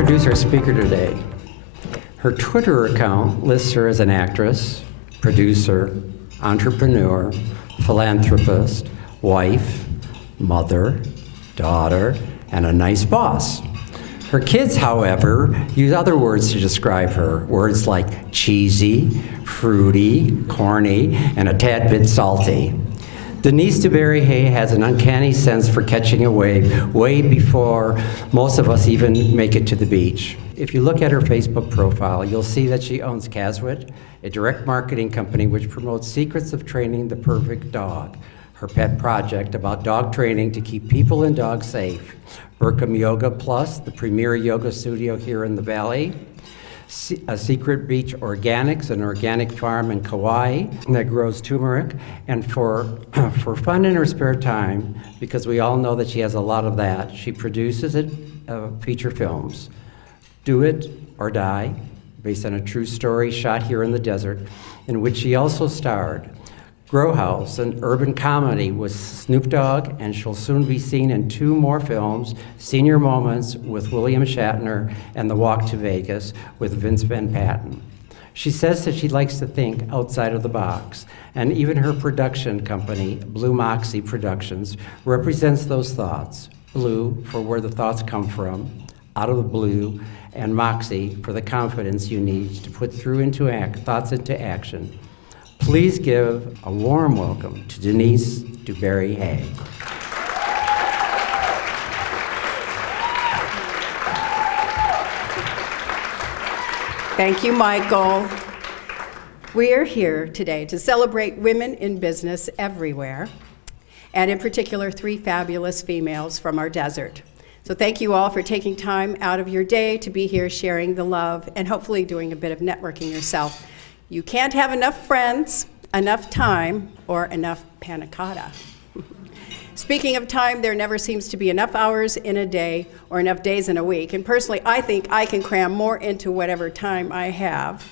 introduce our speaker today. Her Twitter account lists her as an actress, producer, entrepreneur, philanthropist, wife, mother, daughter, and a nice boss. Her kids, however, use other words to describe her, words like cheesy, fruity, corny, and a tad bit salty. Denise DuBarry has an uncanny sense for catching a wave way before most of us even make it to the beach. If you look at her Facebook profile, you'll see that she owns Caswit, a direct marketing company which promotes secrets of training the perfect dog, her pet project about dog training to keep people and dogs safe, Burkham Yoga Plus, the premier yoga studio here in the Valley, a Secret Beach Organics, an organic farm in Kauai that grows turmeric, and for fun in her spare time, because we all know that she has a lot of that, she produces feature films. Do It or Die, based on a true story shot here in the desert, in which she also starred. Grow House, an urban comedy with Snoop Dogg, and she'll soon be seen in 2 more films, Senior Moments with William Shatner and The Walk to Vegas with Vince Van Patten. She says that she likes to think outside of the box, and even her production company, Blue Moxie Productions, represents those thoughts. Blue for where the thoughts come from, out of the blue, and Moxie for the confidence you need to put thoughts into action. Please give a warm welcome to Denise DuBarry. Thank you, Michael. We are here today to celebrate women in business everywhere, and in particular, 3 fabulous females from our desert. So thank you all for taking time out of your day to be here sharing the love and hopefully doing a bit of networking yourself. You can't have enough friends, enough time, or enough panna cotta. Speaking of time, there never seems to be enough hours in a day or enough days in a week. And personally, I think I can cram more into whatever time I have.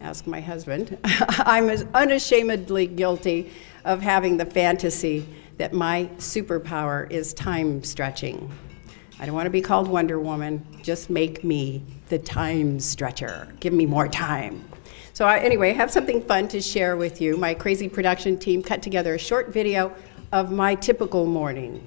Ask my husband. I'm as unashamedly guilty of having the fantasy that my superpower is time stretching. I don't want to be called Wonder Woman. Just make me the time stretcher. Give me more time. So anyway, I have something fun to share with you. My crazy production team cut together a short video of my typical morning.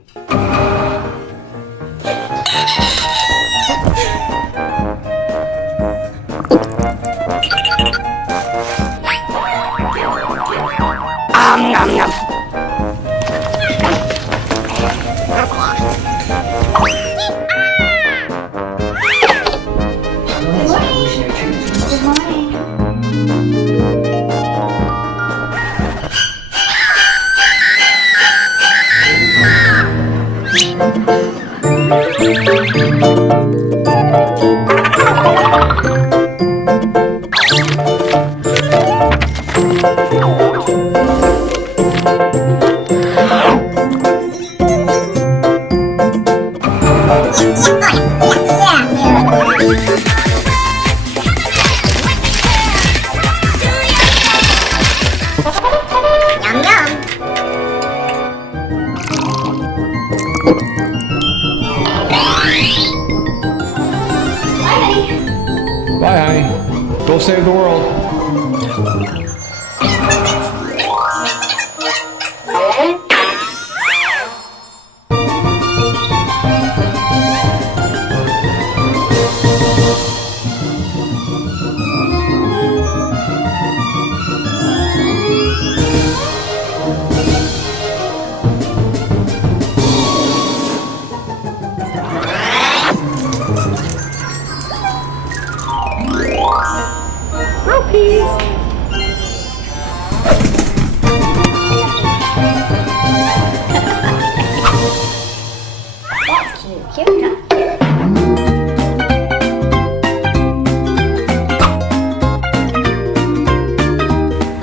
Bye, honey. Go save the world.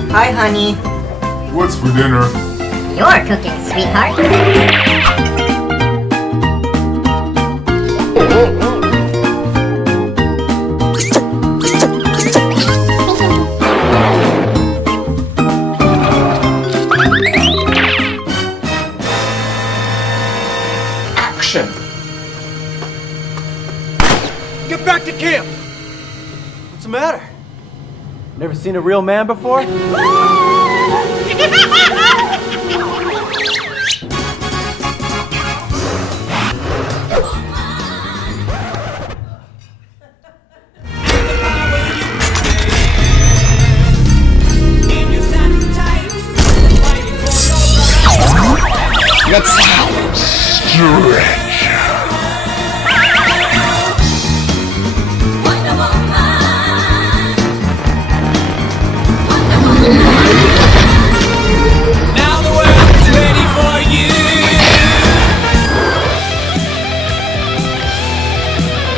Hi, honey. What's for dinner? You're cooking, sweetheart. Action. Get back to camp! What's the matter? Never seen a real man before? Let's stretch. Now the world's ready for you.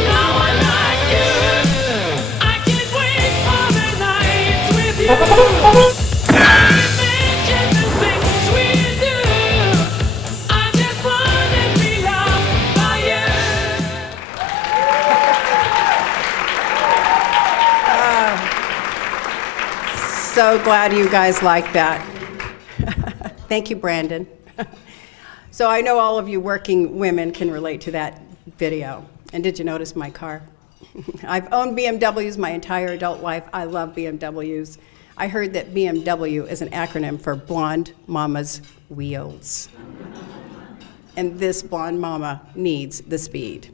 Now I'm like you. I can't wait for the nights with you. Imagine the things we do. I just wanna be loved by you. So glad you guys like that. Thank you, Brandon. So I know all of you working women can relate to that video. And did you notice my car? I've owned BMWs my entire adult life. I love BMWs. I heard that BMW is an acronym for Blonde Mama's Wheels. And this blonde mama needs the speed.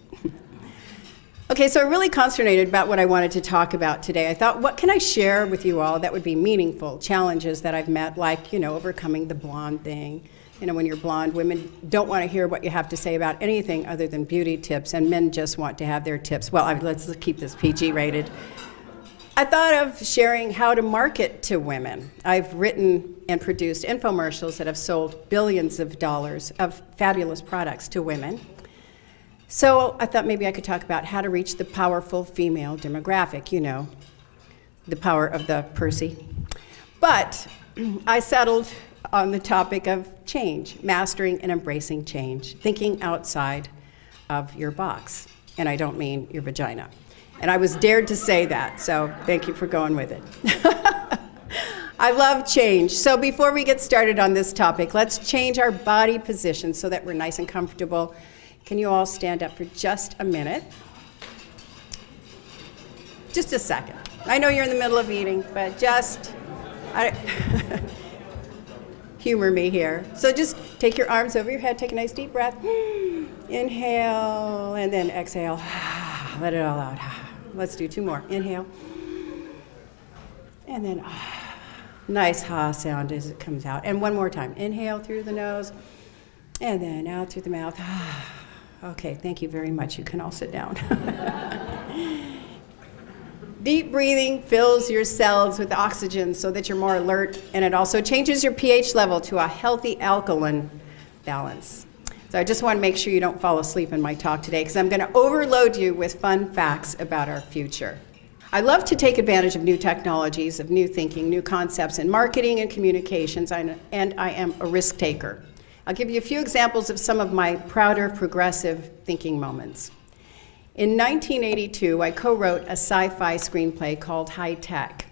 Okay, so I'm really consternated about what I wanted to talk about today. I thought, what can I share with you all that would be meaningful? Challenges that I've met, like, overcoming the blonde thing. When you're blonde, women don't want to hear what you have to say about anything other than beauty tips, and men just want to have their tips. Well, let's keep this PG rated. I thought of sharing how to market to women. I've written and produced infomercials that have sold billions of dollars of fabulous products to women. So I thought maybe I could talk about how to reach the powerful female demographic, the power of the Percy. But I settled on the topic of change, mastering and embracing change, thinking outside of your box. And I don't mean your vagina. And I was dared to say that, so thank you for going with it. I love change. So before we get started on this topic, let's change our body position so that we're nice and comfortable. Can you all stand up for just a minute? Just a second. I know you're in the middle of eating, but humor me here. So just take your arms over your head, take a nice deep breath. Inhale, and then exhale. Let it all out. Let's do two more. Inhale. And then nice ha sound as it comes out. And one more time. Inhale through the nose, and then out through the mouth. Okay, thank you very much. You can all sit down. Deep breathing fills your cells with oxygen so that you're more alert, and it also changes your pH level to a healthy alkaline balance. So I just want to make sure you don't fall asleep in my talk today, because I'm going to overload you with fun facts about our future. I love to take advantage of new technologies, of new thinking, new concepts in marketing and communications, and I am a risk taker. I'll give you a few examples of some of my prouder progressive thinking moments. In 1982, I co-wrote a sci-fi screenplay called High Tech.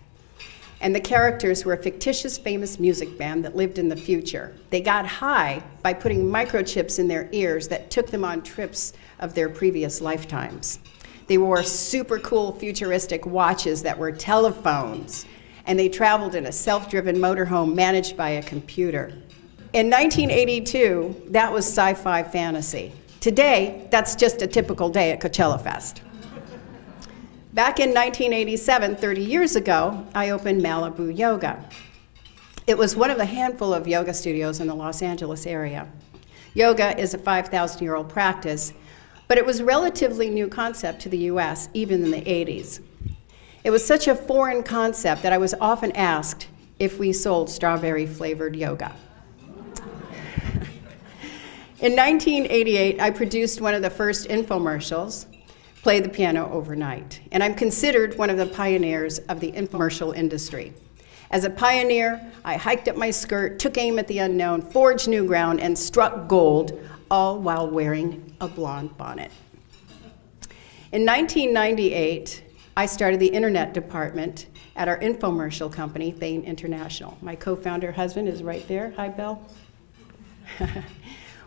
And the characters were a fictitious famous music band that lived in the future. They got high by putting microchips in their ears that took them on trips of their previous lifetimes. They wore super cool futuristic watches that were telephones, and they traveled in a self-driven motorhome managed by a computer. In 1982, that was sci-fi fantasy. Today, that's just a typical day at Coachella Fest. Back in 1987, 30 years ago, I opened Malibu Yoga. It was one of the handful of yoga studios in the Los Angeles area. Yoga is a 5,000-year-old practice, but it was a relatively new concept to the US, even in the 80s. It was such a foreign concept that I was often asked if we sold strawberry-flavored yoga. In 1988, I produced one of the first infomercials, Play the Piano Overnight, and I'm considered one of the pioneers of the infomercial industry. As a pioneer, I hiked up my skirt, took aim at the unknown, forged new ground, and struck gold, all while wearing a blonde bonnet. In 1998, I started the internet department at our infomercial company, Thane International. My co-founder husband is right there. Hi, Bill.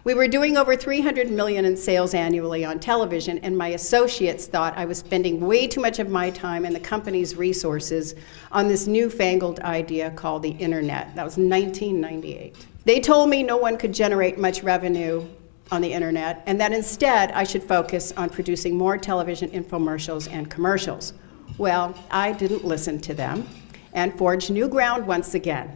We were doing over $300 million in sales annually on television, and my associates thought I was spending way too much of my time and the company's resources on this newfangled idea called the internet. That was 1998. They told me no one could generate much revenue on the internet, and that instead I should focus on producing more television infomercials and commercials. Well, I didn't listen to them and forged new ground once again.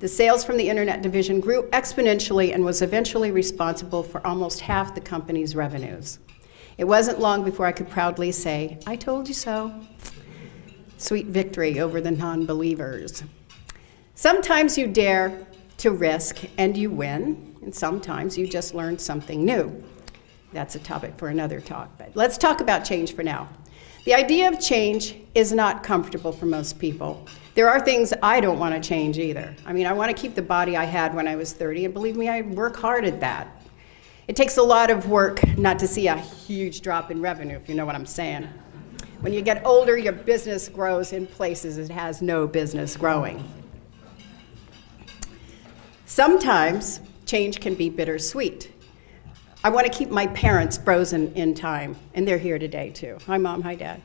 The sales from the internet division grew exponentially and was eventually responsible for almost half the company's revenues. It wasn't long before I could proudly say, "I told you so." Sweet victory over the non-believers. Sometimes you dare to risk and you win, and sometimes you just learn something new. That's a topic for another talk, but let's talk about change for now. The idea of change is not comfortable for most people. There are things I don't want to change either. I mean, I want to keep the body I had when I was 30, and believe me, I work hard at that. It takes a lot of work not to see a huge drop in revenue, if you know what I'm saying. When you get older, your business grows in places it has no business growing. Sometimes change can be bittersweet. I want to keep my parents frozen in time, and they're here today too. Hi, Mom. Hi, Dad.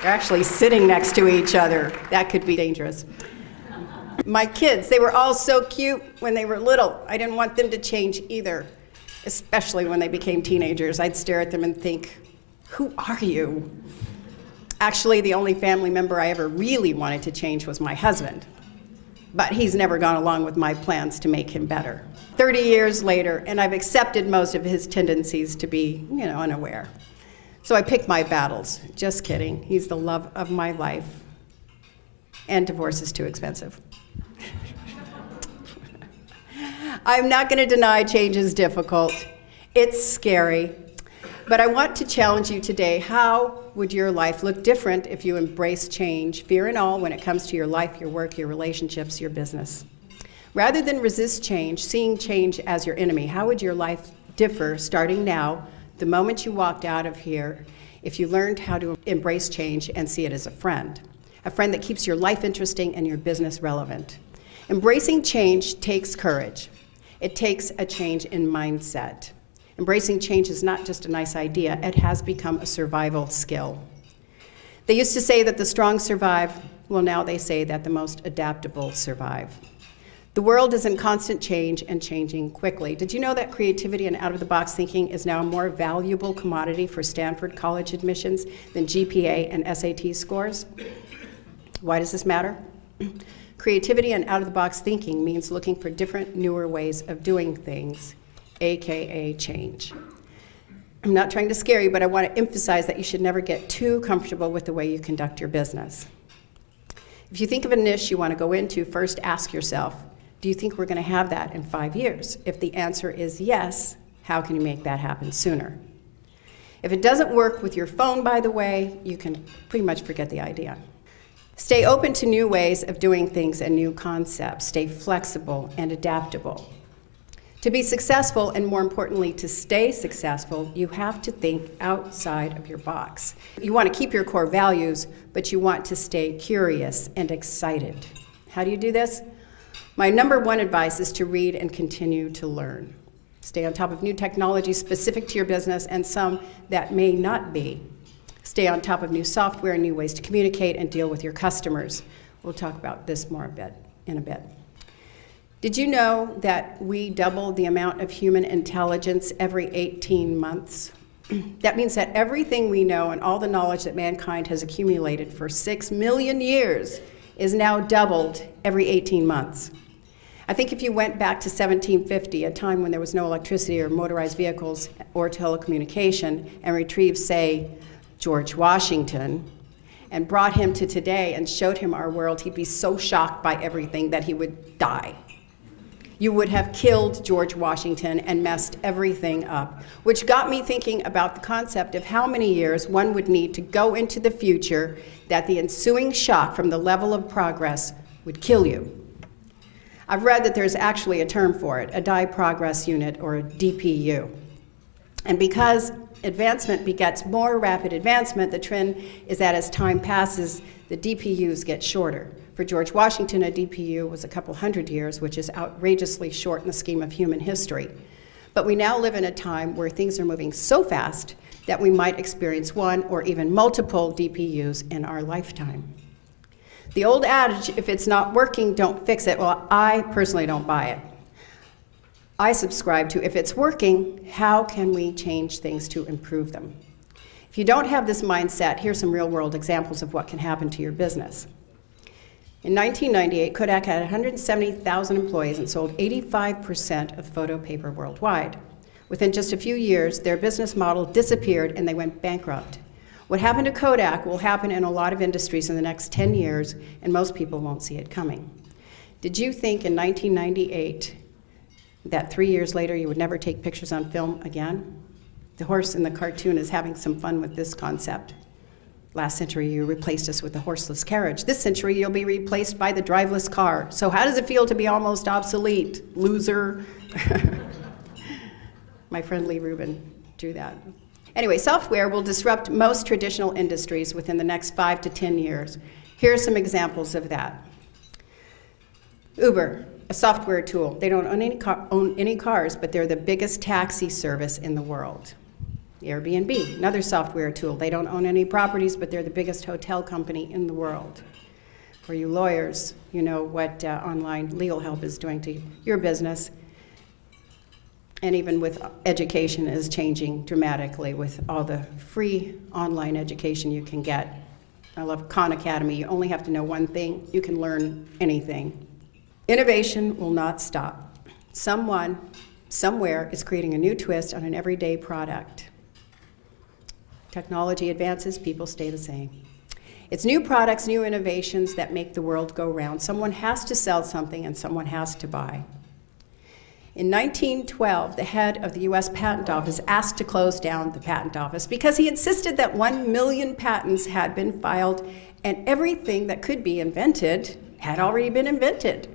They're actually sitting next to each other. That could be dangerous. My kids, they were all so cute when they were little. I didn't want them to change either, especially when they became teenagers. I'd stare at them and think, who are you? Actually, the only family member I ever really wanted to change was my husband. But he's never gone along with my plans to make him better. 30 years later, and I've accepted most of his tendencies to be, unaware. So I pick my battles. Just kidding. He's the love of my life. And divorce is too expensive. I'm not going to deny change is difficult. It's scary. But I want to challenge you today. How would your life look different if you embrace change, fear and all, when it comes to your life, your work, your relationships, your business? Rather than resist change, seeing change as your enemy, how would your life differ starting now, the moment you walked out of here, if you learned how to embrace change and see it as a friend that keeps your life interesting and your business relevant? Embracing change takes courage. It takes a change in mindset. Embracing change is not just a nice idea, it has become a survival skill. They used to say that the strong survive. Well, now they say that the most adaptable survive. The world is in constant change and changing quickly. Did you know that creativity and out-of-the-box thinking is now a more valuable commodity for Stanford college admissions than GPA and SAT scores? Why does this matter? Creativity and out-of-the-box thinking means looking for different, newer ways of doing things, AKA change. I'm not trying to scare you, but I want to emphasize that you should never get too comfortable with the way you conduct your business. If you think of a niche you want to go into, first ask yourself, do you think we're going to have that in 5 years? If the answer is yes, how can you make that happen sooner? If it doesn't work with your phone, by the way, you can pretty much forget the idea. Stay open to new ways of doing things and new concepts. Stay flexible and adaptable. To be successful, and more importantly, to stay successful, you have to think outside of your box. You want to keep your core values, but you want to stay curious and excited. How do you do this? My number one advice is to read and continue to learn. Stay on top of new technology specific to your business and some that may not be. Stay on top of new software and new ways to communicate and deal with your customers. We'll talk about this more in a bit. Did you know that we double the amount of human intelligence every 18 months? That means that everything we know and all the knowledge that mankind has accumulated for 6 million years is now doubled every 18 months. I think if you went back to 1750, a time when there was no electricity or motorized vehicles or telecommunication, and retrieved, say, George Washington, and brought him to today and showed him our world, he'd be so shocked by everything that he would die. You would have killed George Washington and messed everything up, which got me thinking about the concept of how many years one would need to go into the future that the ensuing shock from the level of progress would kill you. I've read that there's actually a term for it, a die progress unit, or a DPU. And because advancement begets more rapid advancement, the trend is that as time passes, the DPUs get shorter. For George Washington, a DPU was a couple hundred years, which is outrageously short in the scheme of human history. But we now live in a time where things are moving so fast that we might experience one or even multiple DPUs in our lifetime. The old adage, if it's not working, don't fix it, well, I personally don't buy it. I subscribe to, if it's working, how can we change things to improve them? If you don't have this mindset, here's some real-world examples of what can happen to your business. In 1998, Kodak had 170,000 employees and sold 85% of photo paper worldwide. Within just a few years, their business model disappeared and they went bankrupt. What happened to Kodak will happen in a lot of industries in the next 10 years, and most people won't see it coming. Did you think in 1998 that 3 years later you would never take pictures on film again? The horse in the cartoon is having some fun with this concept. Last century, you replaced us with the horseless carriage. This century, you'll be replaced by the driveless car. So how does it feel to be almost obsolete? Loser. My friend Lee Rubin drew that. Anyway, software will disrupt most traditional industries within the next 5 to 10 years. Here are some examples of that. Uber, a software tool. They don't own any cars, but they're the biggest taxi service in the world. Airbnb, another software tool. They don't own any properties, but they're the biggest hotel company in the world. For you lawyers, you know what online legal help is doing to your business. And even with education is changing dramatically with all the free online education you can get. I love Khan Academy. You only have to know one thing. You can learn anything. Innovation will not stop. Someone, somewhere, is creating a new twist on an everyday product. Technology advances, people stay the same. It's new products, new innovations that make the world go round. Someone has to sell something and someone has to buy. In 1912, the head of the US Patent Office asked to close down the patent office because he insisted that 1 million patents had been filed and everything that could be invented had already been invented.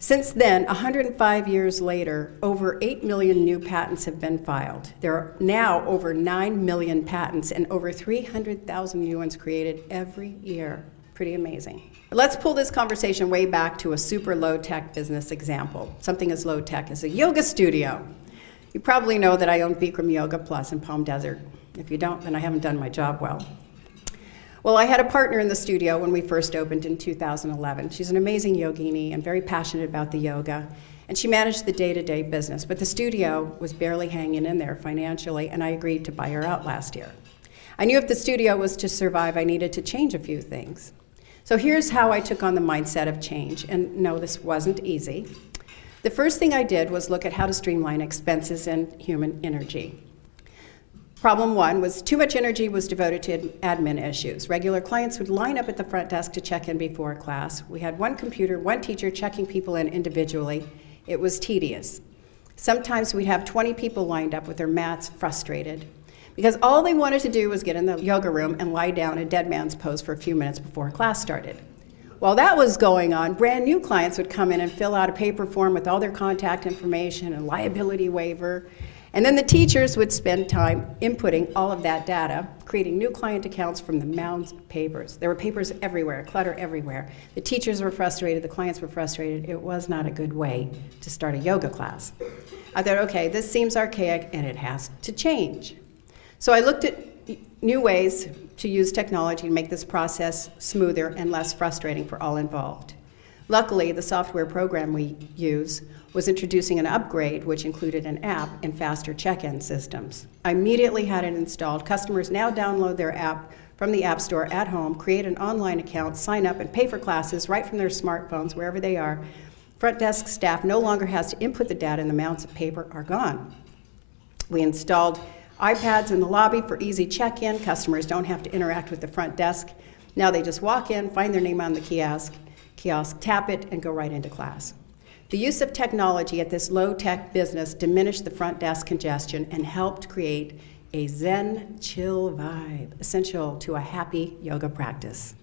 Since then, 105 years later, over 8 million new patents have been filed. There are now over 9 million patents and over 300,000 new ones created every year. Pretty amazing. Let's pull this conversation way back to a super low-tech business example, something as low-tech as a yoga studio. You probably know that I own Bikram Yoga Plus in Palm Desert. If you don't, then I haven't done my job well. Well, I had a partner in the studio when we first opened in 2011. She's an amazing yogini and very passionate about the yoga, and she managed the day-to-day business, but the studio was barely hanging in there financially, and I agreed to buy her out last year. I knew if the studio was to survive, I needed to change a few things. So here's how I took on the mindset of change, and no, this wasn't easy. The first thing I did was look at how to streamline expenses and human energy. Problem one was too much energy was devoted to admin issues. Regular clients would line up at the front desk to check in before class. We had one computer, one teacher checking people in individually. It was tedious. Sometimes we'd have 20 people lined up with their mats, frustrated, because all they wanted to do was get in the yoga room and lie down in dead man's pose for a few minutes before class started. While that was going on, brand new clients would come in and fill out a paper form with all their contact information and liability waiver. And then the teachers would spend time inputting all of that data, creating new client accounts from the mounds of papers. There were papers everywhere, clutter everywhere. The teachers were frustrated, the clients were frustrated. It was not a good way to start a yoga class. I thought, okay, this seems archaic and it has to change. So I looked at new ways to use technology to make this process smoother and less frustrating for all involved. Luckily, the software program we use was introducing an upgrade which included an app and faster check-in systems. I immediately had it installed. Customers now download their app from the App Store at home, create an online account, sign up, and pay for classes right from their smartphones wherever they are. Front desk staff no longer has to input the data and the mounts of paper are gone. We installed iPads in the lobby for easy check-in. Customers don't have to interact with the front desk. Now they just walk in, find their name on the kiosk, tap it, and go right into class. The use of technology at this low-tech business diminished the front desk congestion and helped create a Zen, chill vibe, essential to a happy yoga practice.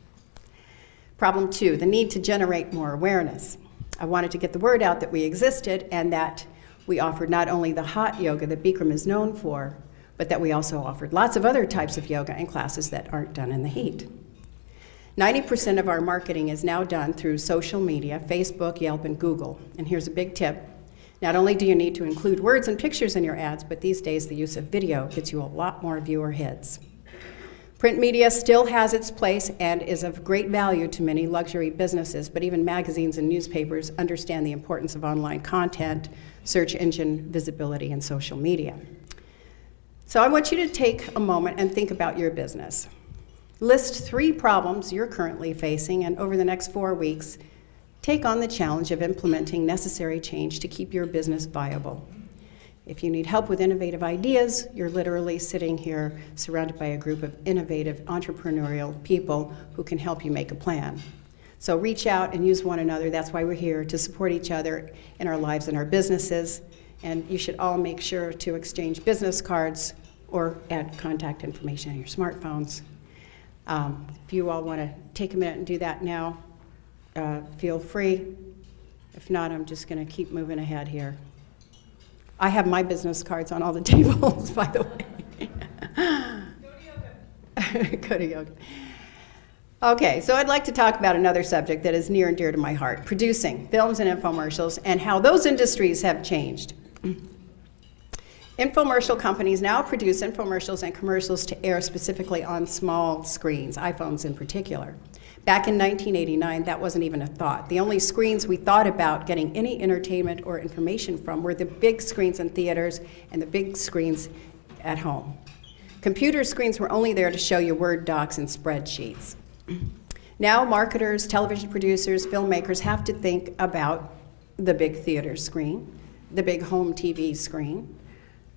Problem two, the need to generate more awareness. I wanted to get the word out that we existed and that we offered not only the hot yoga that Bikram is known for, but that we also offered lots of other types of yoga and classes that aren't done in the heat. 90% of our marketing is now done through social media, Facebook, Yelp, and Google. And here's a big tip. Not only do you need to include words and pictures in your ads, but these days the use of video gets you a lot more viewer hits. Print media still has its place and is of great value to many luxury businesses, but even magazines and newspapers understand the importance of online content, search engine visibility, and social media. So I want you to take a moment and think about your business. List 3 problems you're currently facing, and over the next 4 weeks, take on the challenge of implementing necessary change to keep your business viable. If you need help with innovative ideas, you're literally sitting here surrounded by a group of innovative entrepreneurial people who can help you make a plan. So reach out and use one another. That's why we're here, to support each other in our lives and our businesses. And you should all make sure to exchange business cards or add contact information on your smartphones. If you all want to take a minute and do that now, feel free. If not, I'm just going to keep moving ahead here. I have my business cards on all the tables, by the way. Go to yoga. Okay, so I'd like to talk about another subject that is near and dear to my heart, producing films and infomercials and how those industries have changed. Infomercial companies now produce infomercials and commercials to air specifically on small screens, iPhones in particular. Back in 1989, that wasn't even a thought. The only screens we thought about getting any entertainment or information from were the big screens in theaters and the big screens at home. Computer screens were only there to show you Word docs and spreadsheets. Now marketers, television producers, filmmakers have to think about the big theater screen, the big home TV screen,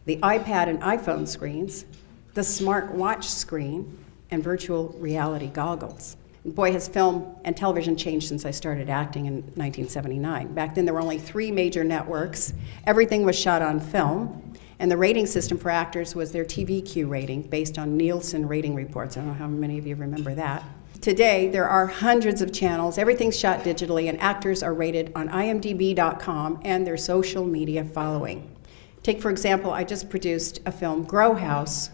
the iPad and iPhone screens, the smart watch screen, and virtual reality goggles. Boy, has film and television changed since I started acting in 1979. Back then, there were only 3 major networks. Everything was shot on film, and the rating system for actors was their TVQ rating based on Nielsen rating reports. I don't know how many of you remember that. Today, there are hundreds of channels. Everything's shot digitally, and actors are rated on imdb.com and their social media following. Take, for example, I just produced a film, Grow House,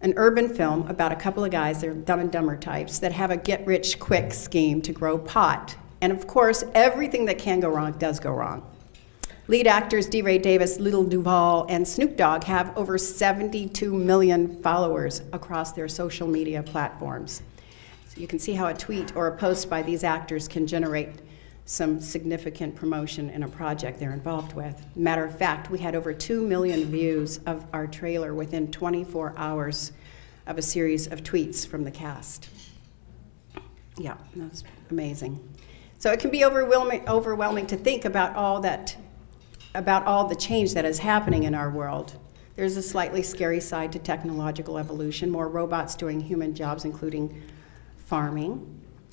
an urban film about a couple of guys, they're Dumb and Dumber types, that have a get-rich-quick scheme to grow pot. And of course, everything that can go wrong does go wrong. Lead actors D. Davis, Little Duval, and Snoop Dogg have over 72 million followers across their social media platforms. So you can see how a tweet or a post by these actors can generate some significant promotion in a project they're involved with. Matter of fact, we had over 2 million views of our trailer within 24 hours of a series of tweets from the cast. Yeah, that was amazing. So it can be overwhelming to think about all the change that is happening in our world. There's a slightly scary side to technological evolution, more robots doing human jobs, including farming,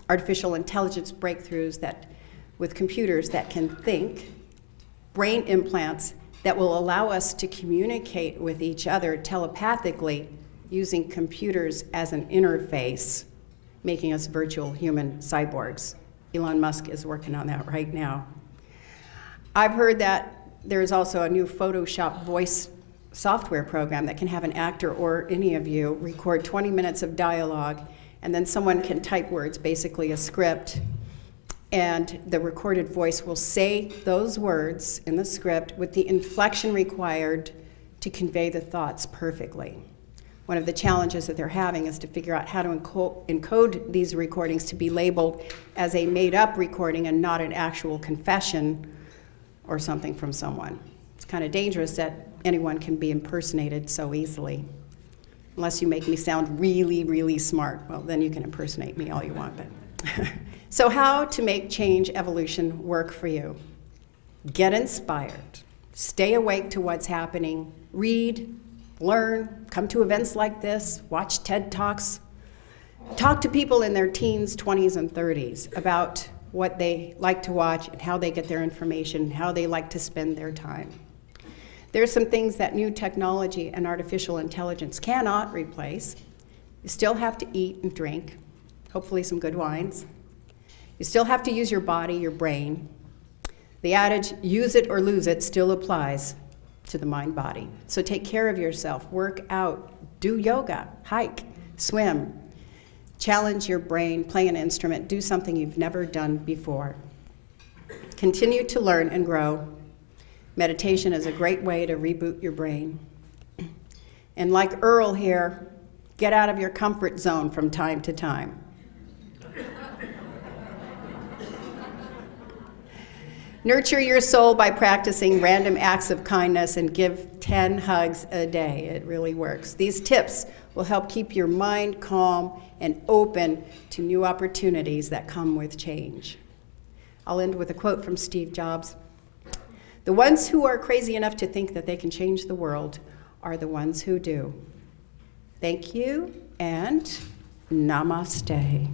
artificial intelligence breakthroughs with computers that can think, brain implants that will allow us to communicate with each other telepathically using computers as an interface, making us virtual human cyborgs. Elon Musk is working on that right now. I've heard that there's also a new Photoshop voice software program that can have an actor or any of you record 20 minutes of dialogue, and then someone can type words, basically a script, and the recorded voice will say those words in the script with the inflection required to convey the thoughts perfectly. One of the challenges that they're having is to figure out how to encode these recordings to be labeled as a made-up recording and not an actual confession or something from someone. It's kind of dangerous that anyone can be impersonated so easily. Unless you make me sound really, really smart. Well, then you can impersonate me all you want, but. So how to make change evolution work for you? Get inspired. Stay awake to what's happening. Read, learn, come to events like this, watch TED Talks. Talk to people in their teens, 20s, and 30s about what they like to watch and how they get their information, how they like to spend their time. There are some things that new technology and artificial intelligence cannot replace. You still have to eat and drink, hopefully some good wines. You still have to use your body, your brain. The adage, use it or lose it, still applies to the mind-body. So take care of yourself, work out, do yoga, hike, swim. Challenge your brain, play an instrument, do something you've never done before. Continue to learn and grow. Meditation is a great way to reboot your brain. And like Earl here, get out of your comfort zone from time to time. Nurture your soul by practicing random acts of kindness and give 10 hugs a day. It really works. These tips will help keep your mind calm and open to new opportunities that come with change. I'll end with a quote from Steve Jobs. The ones who are crazy enough to think that they can change the world are the ones who do. Thank you, and namaste.